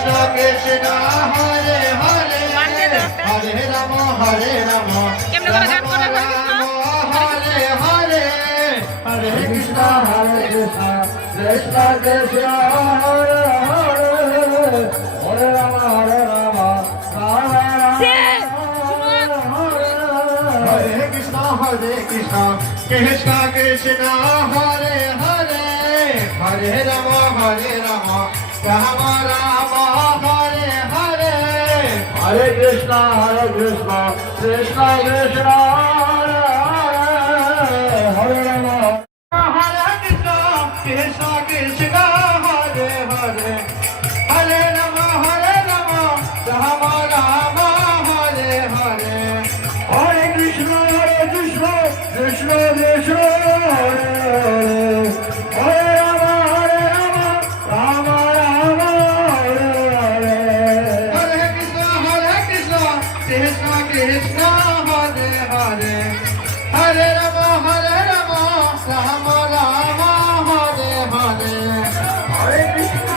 কৃষ্ণ হরে হরে হরে রাম রাম রাম হরে হরে হরে কৃষ্ণ কৃষ্ণ কৃষ্ণ হরে হরে হরে রাম হরে কৃষ্ণ কৃষ্ণ কৃষ্ণ হরে হরে হরে রাম রাম রাম হরে হরে হরে কৃষ্ণ কৃষ্ণ কৃষ্ণ হরে হরে রাম হরে কৃষ্ণ কৃষ্ণ কৃষ্ণ হরে হরে হরে রাম রাম রাম হরে হরে হরে কৃষ্ণ কৃষ্ণ কৃষ্ণ হরে হরে রাম রাম রাম হরে হরে হরে কৃষ্ণ কৃষ্ণ কৃষ্ণ হরে হরে হরে রাম রাম রাম হরে হরে হরে কৃষ্ণ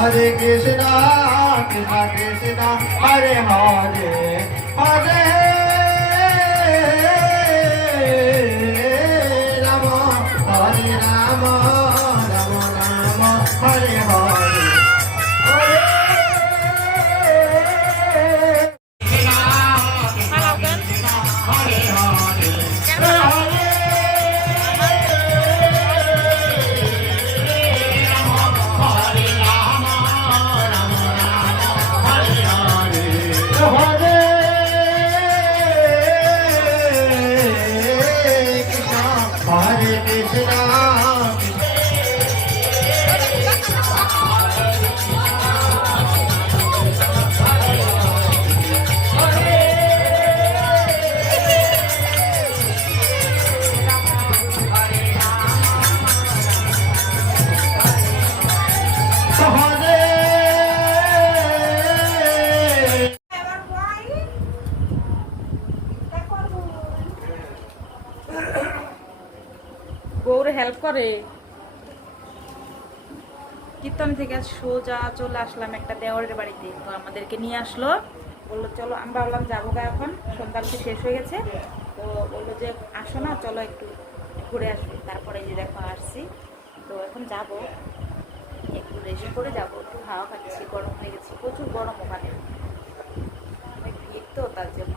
हरे कृष्णा कृष्णा कृष्णा हरे हरे हरे राम हरे राम राम राम हरे हरे हरे कृष्णा গৌরে হেল্প করে কীর্তন থেকে সোজা চলে আসলাম একটা দেওয়ারের বাড়িতে। তো আমাদেরকে নিয়ে আসলো, বললো চলো, আমরা বললাম যাবো গা, এখন সন্ধ্যাতে শেষ হয়ে গেছে। তো বললো যে আসো না, চলো একটু ঘুরে আসবে। তারপরে যে দেখো আসছি, তো এখন যাব, একটু রেস্ট করে যাবো, একটু হাওয়া খাচ্ছি, গরম হয়ে গেছে, প্রচুর গরম ওখানে, অনেক ভিড় তো তার জন্য।